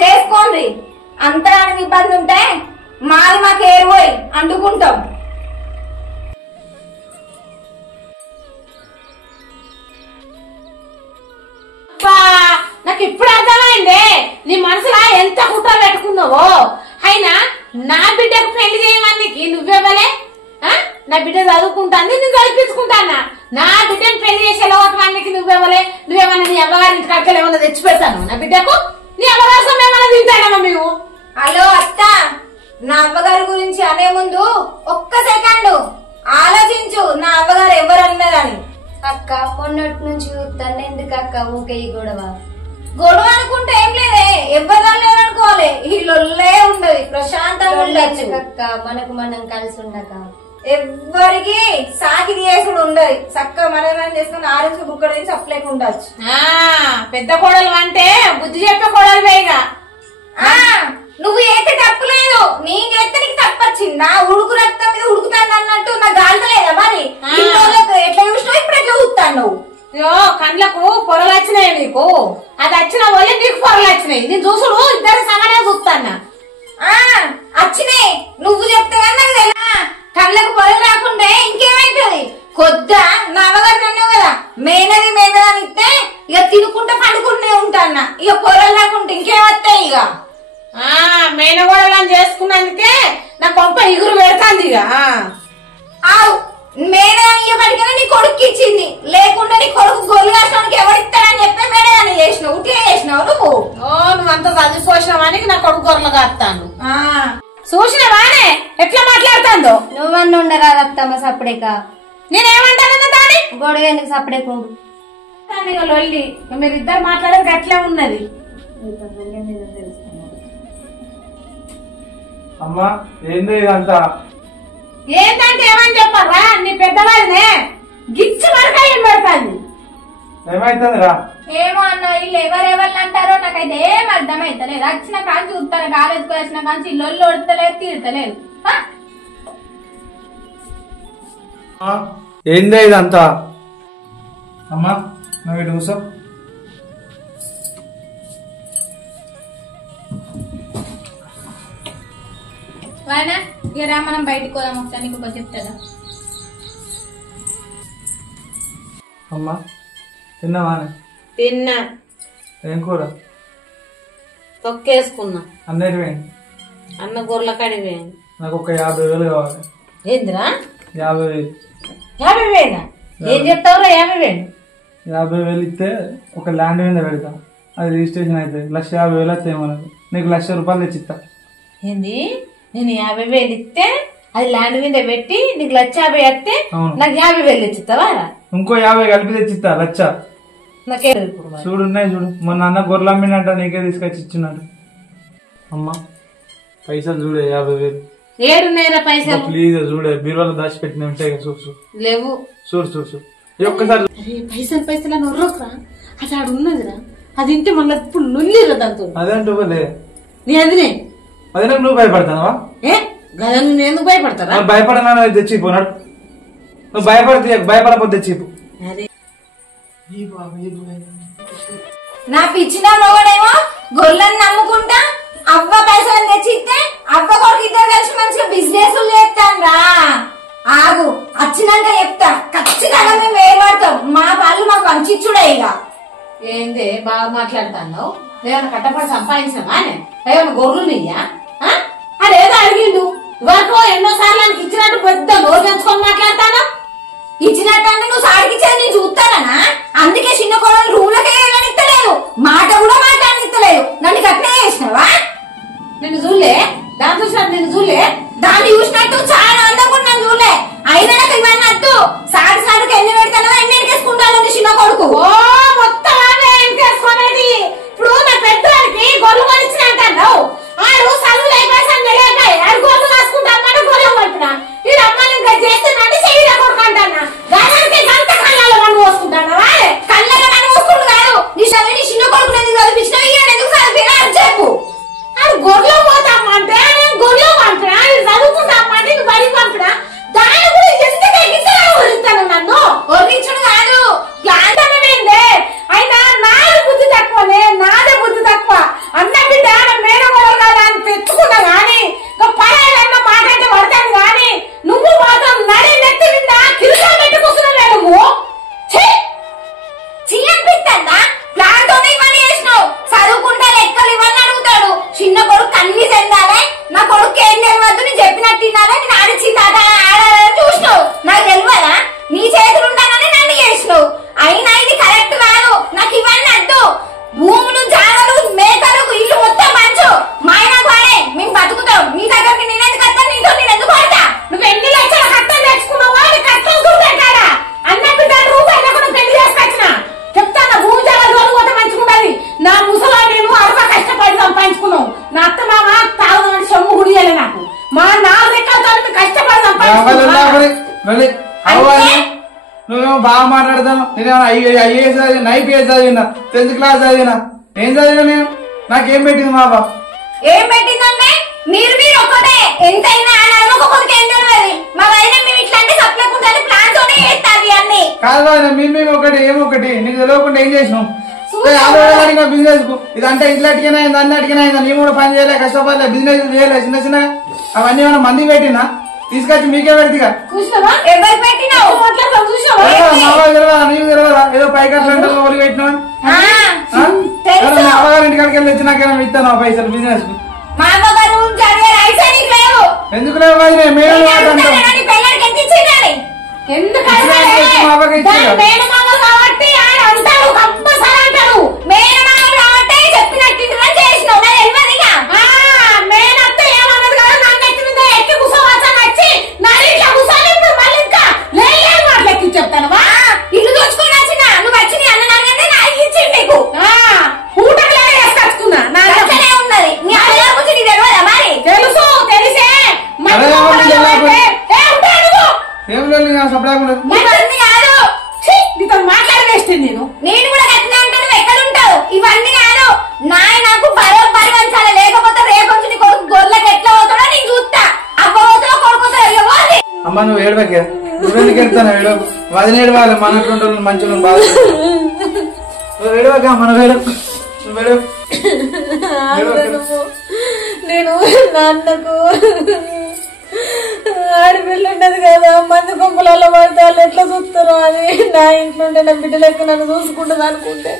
చేసుకోండి. అంతరానికి ఇబ్బంది ఉంటే మాది మాకు ఏరుపోయి అండుకుంటాం. నాకు ఇప్పుడు అర్థమైందే నీ మనసులో ఎంత కుట్ర పెట్టుకున్నావో. అయినా నా బిడ్డకు పెళ్లి చేయమనికి నువ్వెవలే? నా బిడ్డ చదువుకుంటాను, నేను చదివించుకుంటానా? నా బిడ్డను పెళ్లి చేసే లోకానికి నువ్వెవలే? నువ్వేమన్నా నీ అమ్మగారి కడకలు ఏమన్నా తెచ్చి పెడతాను నా బిడ్డకు? నీ అమ్మగారు ఏమన్నా తింటానమ్మా మేము? హలో అత్త, నా అవ్వగారి గురించి అనే ముందు ఒక్క సెకండ్ ఆలోచించు. నా అవ్వగారు ఎవరన్నదని. అక్క మొన్నటి నుంచి చూస్తాను, ఎందుకు అక్క ఊకే ఈ గొడవ? గొడవ అనుకుంటే ఏం లేదే, ఎవరు అనుకోవాలి. ఈ లొల్లే ఉండదు, ప్రశాంతంగా ఉండొచ్చు. అక్క మనకు మనం కలిసి ఉండక ఎవ్వరికి సాకిది చేసుడు ఉండదు. చక్కగా మనం చేసుకుని ఆరెంజ్ బుక్కడ సప్లైకి ఉండొచ్చు. పెద్ద కోడలు అంటే బుద్ధి చెప్పే కోడలు వేయగా. నువ్వు ఏతే తప్పులేదు, నేను చేస్తే నీకు తప్పొచ్చిందా? ఉడుకు రక్తం మీద ఉడుకుతాను అన్నట్టు నాకు గాల్తలేదా? మరి ఎట్లా చూసినావు, ఇప్పుడు ఎట్లా చూస్తాను నువ్వు? కండ్లకు పొరలు వచ్చినాయి నీకు, అది వచ్చిన వాళ్ళే నీకు పొరలు వచ్చినాయి. నేను చూసుడు ఇద్దరు సమానంగా చూస్తాను. వచ్చినాయి నువ్వు చెప్తే నాకు తెలియదా? కళ్ళకు పొరలు రాకుంటే ఇంకేమైతుంది? కొద్దా నా అవ్వగారు అన్నావు కదా, మేనది మేనదని ఇస్తే ఇక తినుకుంటే పండుకుంటూనే ఉంటాను. ఇక పొరలు రాకుంటే ఇంకేమొస్తాయి? ఇక మేనగోడలను చేసుకున్నందుకే నా కొంప ఇగురు పెడతాంది. ఇక మేనదాని పడికనే నీ కొడుకు ఇచ్చింది, లేకుండా నీ కొడుకు గొల్లు కాసడానికి ఎవరిస్తాడని చెప్పి మేనదాన్ని చేసినావు. ఉట్టిగా చేసినావు నువ్వు. నువ్వంతా చదివిపోసినావని నా కొడుకు గొర్రెలు కాస్తాను. చూసినవానే ఎట్లా మాట్లాడుతాందో? నువ్వన్న ఉండరాదత్తమ్మ సప్పుడేక. నేనేమంటానన్నా దాని గొడవ ఎందుకు సప్పుడేకుండు? లొల్లి మీరిద్దరు మాట్లాడేది అట్లే ఉన్నది. అమ్మా ఏంది ఇదంతా? ఏంటంటే ఏమని చెప్పారా? నీ పెద్దవాళ్ళనే గిచ్చి వరకు ఏం పెడతాను. ఏమైతుంది రా? ఏమో అన్న, వీళ్ళు ఎవరెవరు అంటారో నాకైతే ఏం అర్థమైతలేదు. వచ్చిన కాంచి చూస్తాను, కాలేజీకి వచ్చిన కాంచి లొల్లు ఒడతలేదు, తీడతలేదు. ఏందే ఇదంతా? అమ్మా నువ్వు ఇటు కూర్చో. వాయనా ఇక రా, మనం బయటకు పోదాం. ఒకసారి నీకు ఒకటి చెప్తారా? అమ్మా తిన్నావానే? తిన్నా. ఏం కూర? తొక్కేసుకున్నా. అన్నిటి వేయండి. అన్న గొర్రెల కాడికి వేయండి. నాకు ఒక 50,000 కావాలి. ఏందిరా 50,000? 50,000? ఏం చెప్తావురా 50,000? 50,000 ఇస్తే ఒక ల్యాండ్ మీద పెడతా, అది రిజిస్ట్రేషన్ అయితే 1,50,000 వస్తాయి మనకు. నీకు 1,00,000 రూపాయలు తెచ్చిస్తా. ఏంది? నేను 50,000 ఇస్తే అది ల్యాండ్ మీద పెట్టి నీకు 1,50,000 వస్తే నాకు 50,000 తెచ్చిస్తావా? ఇంకో 50 కలిపి తెచ్చిస్తా 1,00,000. నాకే చూడు ఉన్నాయి చూడు, మొన్న అన్న గొర్రెలు అమ్మినట్ట నీకే తీసుకొచ్చి ఇచ్చినాడు. అమ్మా పైసలు చూడే 50,000. ఏడున్నాయిరా పైసలు? ప్లీజ్ చూడే, బీరువాలో దాచిపెట్టిన ఉంటాయి కదా, చూడు లేవు. చూడు చూడు చూడు ఒక్కసారి. పైసలు అని ఉర్రకురా, అది ఆడు ఉన్నదిరా. అది ఇంటే మళ్ళీ ఇప్పుడు లొల్లిరా దాంతో. అదేంటో నీ అదినే అదే నువ్వు భయపడతావా? ఏ గదా, నువ్వు ఎందుకు భయపడతారా? భయపడనా తెచ్చిపోనాడు. నువ్వు భయపడపోతే తెచ్చిపో. నా పిచ్చిన మొగడేమో గొర్రెలను నమ్ముకుంటా అవ్వ పైసలు తెచ్చిస్తే అవ్వ కొడుకు ఇద్దరు కలిసి మంచిగా బిజినెస్ చేస్తాను రా. ఆగు, వచ్చినాక చెప్తా. ఖచ్చితంగా మేము వేయబడతాం. మా వాళ్ళు మాకు పంచిచ్చుడే. ఇక ఏందే బాగా మాట్లాడుతున్నావు? ఏమైనా కట్టపడి సంపాదించావా? ఏమైనా గొర్రెలు నీయా? అదేదో అడిగిండు ఇవరకు ఎన్నోసార్లు నాకు ఇచ్చినట్టు పెద్ద నోరు పెంచుకొని మాట్లాడతాను. ఇచ్చినట్టు అంటే నువ్వు సాడికిచ్చేది నేను చూస్తానా? అందుకే చిన్న కోడలు రూమ్లకే వెళ్ళనిస్తలేదు, మాట కూడా మాట్లాడనిస్తలేదు. నన్ను కట్నే చేసినావా? నిన్ను చూడలే, దాని చూసినట్టు నిన్ను చూడలే, దాన్ని చూసినట్టు చాలా అందంగా నన్ను చూడలే. అయినా నాకు ఇవన్నీ అద్దు. సాడి సాడుకు ఎన్ని పెడతానో ఎన్ని ఎడికేసుకుంటాను చిన్న కొడుకు. ఓ మొత్తం ఎడికేసుకునేది. ఇప్పుడు నా పెద్దవాడికి గొర్రెలు కొనిచ్చిన అంటున్నావు. ఆడు చదువు లేక ఆడు గొర్రెలు కాసుకుంటా అన్నాడు, గొర్రెలు కొట్టిన. ఈ అమ్మాయి ఇంకా చేస్తున్నా అంటే చెయ్యి కొడుకు అంటన్నా. గానానికి గంట కళ్ళలో మనం వస్తుంది. నువ్వేమో బాగా మాట్లాడతాను. నేనేమో ఐఏఎస్ చదివినా, ఐపీఎస్ చదివినా, 10th క్లాస్ చదివినా. ఏం చదివినా నేను? నాకేం పెట్టింది మా బాబా? ఏం పెట్టిందంటే మీరు ఒకటే ఎంతైనా మా వదిన మేము ఇట్లాంటి సప్లకుండా ప్లాన్ తోనే చేస్తాది అన్ని. కాదు మేము ఒకటి ఏమొకటి నీకు తెలియకుండా ఏం చేసినాం? బిజినెస్ కు ఇదంటే ఇట్లా అడిగినా అయింది, అన్ని అడిగినా అయిందా? నేను కూడా పని చేయలే, కష్టపడలే, బిజినెస్ చేయలే, చిన్న చిన్న అవన్నీ ఏమైనా మంది పెట్టినా తీసుకొచ్చి మీకే పెడతీగా. ఎవరు పెట్టినావు? నీకు తెలియదా? ఏదో పైకట్లు అంటే ఓడి పెట్టినా అమ్మగారింటి కాడికి వెళ్ళి వచ్చి నాకేమో ఇస్తాను పైసలు బిజినెస్ కు. ఎందుకు లేవు? మేము చెప్తానవా ఇల్లు దోచుకొని వచ్చిన నువ్వు వచ్చి అన్న ఇచ్చింది నీకు ఊటలే వేసుకొచ్చుకున్నా ఉన్నది. నీ అన్న గురించి నీకు తెలియదా? మరి తెలుసు తెలిసే నీతో మాట్లాడేస్తే నేను కూడా కట్టినా అంటే నువ్వు ఎక్కడ ఉంటావు? ఇవన్నీ కాదు నాకు పరిగణించాలి, లేకపోతే రేపు నుంచి నీ కొడుకు గొర్రెలకు ఎట్లా అవుతాడో నేను చూస్తా. అబ్బ అవుతాడో కొడుకుతాడు. అమ్మ నువ్వు ఏడవకే, నువ్వెందుకు ఎడతాను? ఏడవ వదిన ఏడవాలి, మనటువంటి మంచి బాగా ఏడవక మనం నేను నాన్నకు ఆడపిల్ల ఉండదు కదా, మంది కొంపలలో పడితే వాళ్ళు ఎట్లా చూస్తారో అని నా ఇంట్లో ఉంటే నా బిడ్డ లెక్క నన్ను చూసుకుంటుంది అనుకుంటే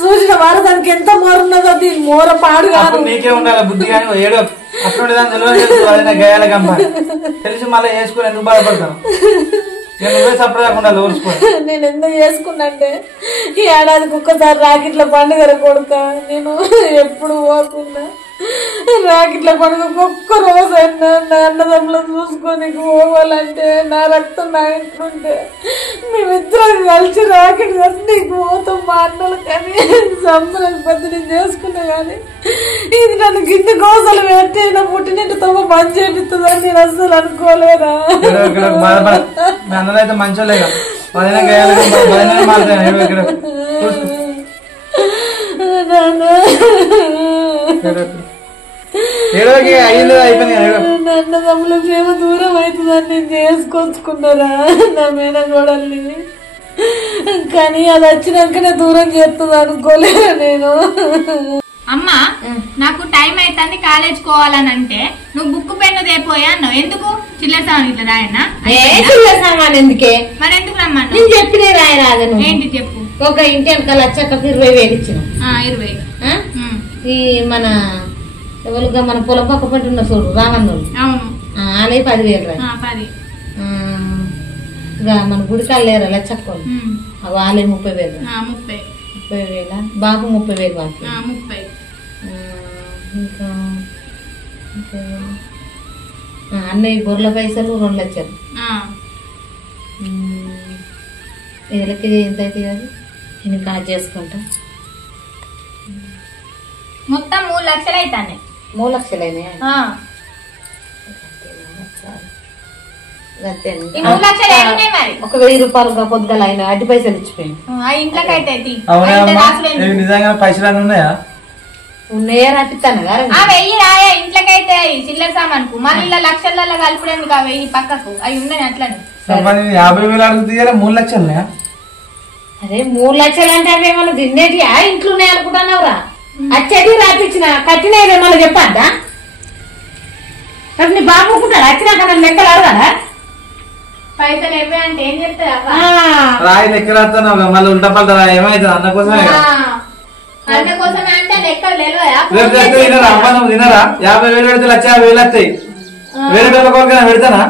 చూసిన వారు దానికి ఎంత మోరున్నదో దీని మోర పాడు కాదు. నీకే ఉండాలి బుద్ధి కానీ ఏడో అట్లుండే దాని తెలియదు గయాల గంప తెలిసి మళ్ళీ వేసుకుని ఎందుకు బాధపడతాను? నువ్వే సపరేకుండా నేను ఎందుకు చేసుకున్నంటే ఈ ఏడాదికి ఒక్కసారి రాకెట్ల పండుగ కొడుక నేను ఎప్పుడు పోకుండా రాకెట్ల పండుగ ఒక్క రోజు అయినా నా అన్నదమ్ములను చూసుకొని పోవాలంటే నా రక్తం నా ఇంట్లుంటే మేమిద్దరం కలిసి రాకెట్ కలిసి నీకు పోతాం మా అన్నలు. కానీ సంబరాన్ని నేను చేసుకున్నా కానీ ఇది నన్ను గిన్నె కోసలు పెట్టి నా పుట్టినట్టుతో మంచి అనిపిస్తుందని నేను అసలు అనుకోలేరా. అయితే మంచోలే అన్నదమ్ముల ప్రేమ దూరం అవుతుందని నేను చేసుకొచ్చుకున్నారా నా మేనగోడల్ని. కానీ అది వచ్చినాకనే దూరం చేస్తుంది అనుకోలేరా నేను. అమ్మా నాకు టైం అవుతుంది కాలేజ్ పోవాలని అంటే నువ్వు బుక్ పెన్ను తేపోయా అన్నావు. ఎందుకు? చిల్లర సామాన్ ఇట్లా రాయనా? చిల్లర సామాన్ ఎందుకే? మరి ఎందుకు రమ్మన్నా? నేను చెప్పినే రాయరాదు. ఏంటి చెప్పు. ఒక ఇంటి వెనకాల వచ్చాక 20,000 ఇచ్చిన. 20 ఈ మన ఎవరుగా మన పొలం పక్క పట్టి ఉన్న చూడు రామన్నోళ్ళు. అవును అలాగే 10,000 రాయి. ఇక మన గుడికాలు లేరా లచ్చక్కోళ్ళు వాళ్ళే 30,000. 30,000 బాబు 30,000 బాకి. ఇంకా అన్నయ్య బొర్ల పైసలు 2 లక్షలు. ఏళ్ళకి ఎంత అయితే కాదు నేను కాదు చేసుకుంటా. మొత్తం 3 లక్షలు అవుతాయి. 3 లక్షలైనా ఒక 1,000 రూపాయలు పొద్దుగల ఆయన అడ్డి పైసలు ఇచ్చిపోయింది. నిజంగా పైసలు ఉన్నాయా? ఉన్నాయా రాపిస్తాను 1000 రాయా ఇంట్లోకైతే చిల్లర సామాన్కు. మళ్ళీ లక్షలలో కలుపుడేందుకు 1000 పక్కకు అవి ఉన్నాయి అట్లనే. 50,000 అడుగుతాయా? 3 లక్షలు. అదే 3 లక్షలు అంటే అవేమన్నా తినేటి ఇంట్లో ఉన్నాయి అనుకుంటున్నావురా? అచ్చడి రాపిచ్చిన కట్టినవి ఏమన్నా చెప్పద్దా? నీ బాబు అనుకుంటాడు వచ్చినాక నన్ను లెక్కలు అడగారా? పైసలు ఇవ్వే అంటే ఏం చెప్తారా? రాయి లెక్క రాస్తాను మళ్ళీ ఉల్టా పల్ట ఏమైతుంది అన్న కోసమే. అన్న కోసమే అంటే లెక్కలు తెలియదా? అమ్మ నువ్వు తినరా? 50,000 పెడితే 1,50,000 వస్తాయి. వేరే డబ్బు కోరికైనా పెడతానా?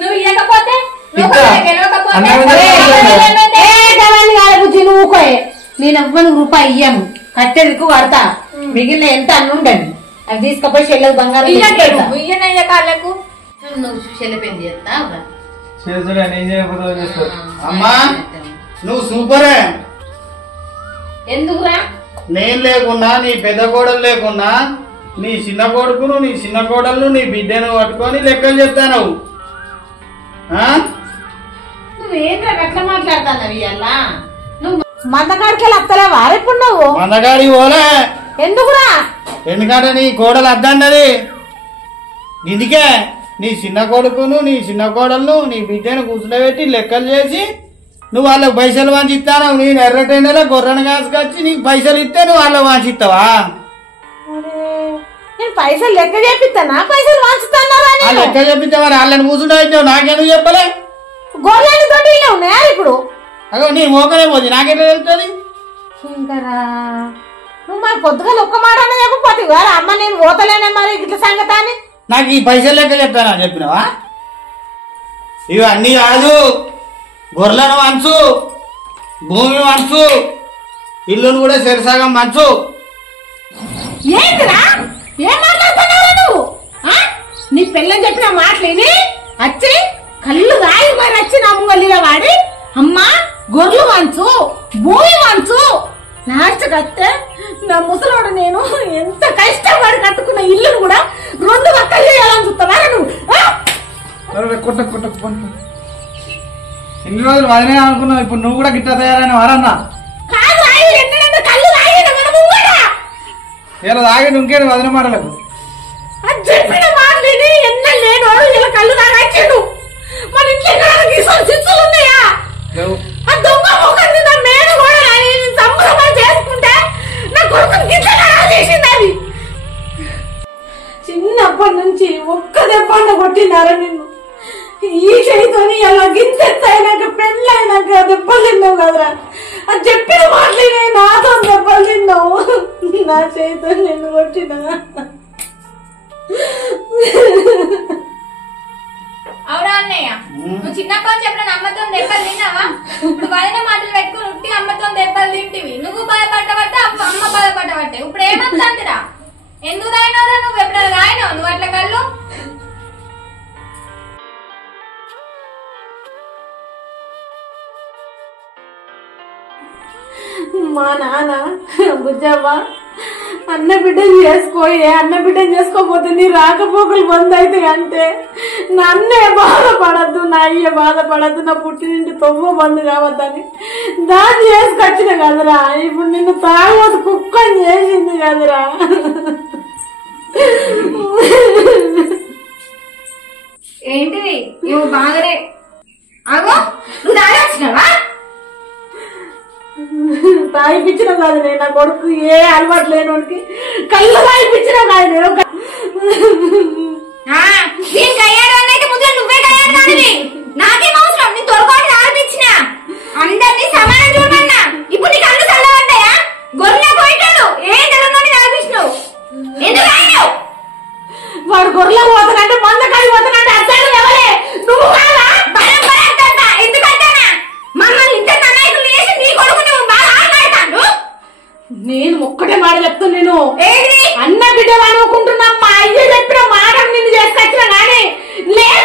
నువ్వు ఇవ్వకపోతే నువ్వుకోయే నేను ఎవ్వరికి రూపాయి ఇయ్యము. కట్టేదికు పడతా మిగిలిన ఎంత అన్ని ఉండండి అవి తీసుకపోయి చెల్లెకు బంగారం నువ్వు చెల్లెపోయింది చేస్తా. అమ్మా నువ్వు సూపరే. ఎందుకురా? నేను లేకున్నా నీ పెద్ద కోడలు లేకున్నా నీ చిన్న కొడుకును నీ చిన్న కోడలు నీ బిడ్డను పట్టుకొని లెక్కలు చెప్తాను. నువ్వేంద్రా అట్లా మాట్లాడతావు ఇయ్యాలా? నువ్వు మందకాడికి వస్తలేవా ఇప్పుడు నువ్వు? మందగాడి పోలే. ఎందుకురా? ఎందుకంటే నీ కోడలు అద్దన్నది. ఇందుకే నీ చిన్న కొడుకును నీ చిన్న కోడలను నీ బిడ్డను కూర్చుండబెట్టి లెక్కలు చేసి నువ్వు వాళ్ళకి పైసలు వాంచిస్తాను. నేను ఎర్రటెండలో గొర్రెను కాసుకొచ్చి నీకు పైసలు ఇస్తే నువ్వు వాళ్ళకి వాంచిస్తావా? నేను పైసలు లెక్క చేపిస్తానా? పైసలు వాంచుతాన్నారా? లెక్క చెప్పిస్తే మరి వాళ్ళని కూర్చుండబెట్టావు. నాకెందుకు చెప్పలే? గొర్రెలు తోటి ఉన్నాయా ఇప్పుడు? అగో నీ మోకనే పోతుంది, నాకెట్లా తెలుస్తుంది? శంకరా, నువ్వు మరి పొద్దుగా ఒక్క మాట అన్న చెప్పకపోతే అమ్మ నేను పోతలేనే మరి ఇట్లా సంగతి అని. నాకు ఈ పైసలు లెక్క చెప్తానా చెప్పినావా? ఇవి అన్ని కాదు, గొర్రెలను వంచు, భూమి వంచు, ఇల్లును కూడా సరిసగం మంచు. ఏంటిరా ఏం మాట్లాడుతున్నావు నువ్వు? నీ పిల్లని చెప్పిన మాటలేని వచ్చి కళ్ళు రాయి మరి వచ్చి నా ముంగలిగా వాడి అమ్మా గొర్రెలు వంచు భూమి వంచు లాస్ట్ కట్టే నా ముసలోడు నేను ఎంత కష్టపడి కట్టుకున్న ఇల్లును కూడా 2 పక్కలు చేయాలని చూస్తావా నువ్వు? ఎన్ని రోజులు వదిలే అనుకున్నావు, ఇప్పుడు నువ్వు కూడా గిట్ట తయారైన వారన్నా? కాదు రాయి ఎన్నడంటే కళ్ళు రాయి మన ముంగడ ఇలా తాగి ఇంకేడు వదిన మాటలకు చెప్పిన మాటలేని ఎన్న లేనోడు ఇలా కళ్ళు తాగాడు. మన ఇంట్లో శిక్షలు ఉన్నాయా? ఆ దొంగ మొక్కని నా మేడ కూడా సంబరమని చేసుకుంటే నా కొడుకుని గిట్లా చేసింది. అది చిన్నప్పటి నుంచి ఒక్క దెబ్బ కొట్టినారా నిన్ను? ఈ చేయితోని అలా గింతెత్తైనాక పెళ్ళైనాక దెబ్బలు తిన్నావు కదరా. అది చెప్పిన మాటలేనే నాతో దెబ్బలు తిన్నావు. నా చేయితో నిన్ను కొట్టినా. అవునా అన్నయ్య, నువ్వు చిన్నప్పటి చెప్పిన అమ్మతో దెబ్బలు తిన్నావా? ఇప్పుడు వదిన మాటలు పెట్టుకుని ఉట్టి అమ్మతో దెబ్బలు తింటివి. నువ్వు బాధపడ్డబట్టే అమ్మ బాధపడ్డబట్టే. ఇప్పుడు ఏమంటుందిరా? ఎందుకు రాయినవరా? నువ్వు ఎప్పుడైనా రాయినావు నువ్వు అట్లా కళ్ళు? మా నాన్న బుజ్జవ్వ అన్న బిడ్డను చేసుకోయే, అన్న బిడ్డను చేసుకోపోతే నీ రాకపోకలు బంద్ అయితే అంతే. నా అన్నే బాధపడద్దు, నా అయ్య బాధపడద్దు, నా పుట్టినింటి తొమ్మ బంద్ కావద్దని దాన్ని చేసుకొచ్చిన కదరా. ఇప్పుడు నిన్ను తాగోదు కుక్కని చేసింది కదరా. ఏంటిది నువ్వు బాగానే అగో నువ్వు తాగొచ్చినావా? తాగిపించిన కాదు నేను, నా కొడుకు ఏ అలవాటు లేనోడికి కళ్ళు తాగిపించిన కాదు నేను. దీనికి అయ్యాడన్నైతే ముందు నువ్వే కయ్యాడు. నాకేం అవసరం? నీ తొలకోటి తాగిపించిన అందరినీ సమానం చూడమన్నా. ఇప్పుడు నీకు అన్ను చల్లబడ్డాయా? గొర్రె పోయిటాడు ఏం తెలంగాణ తాగిపించినావు. ఎందుకు అయినావు? వాడు గొర్రెలు పోతానంటే మందకాడి పోతానంటే అర్థాలు ఎవరే నువ్వు కాదా? బలం బలంతా ఎందుకంటానా? మమ్మల్ని ఇద్దరు నాయకులు చేసి నీ కొడుకు నువ్వు బాగా ఆడతాడు. నేను ఒక్కటే మాట చెప్తాను, నేను ఏంటి అన్న బిడ్డ అనుకుంటున్నా. మా అయ్య చెప్పిన మాట నిన్ను చేసుకొచ్చిన కానీ లేదు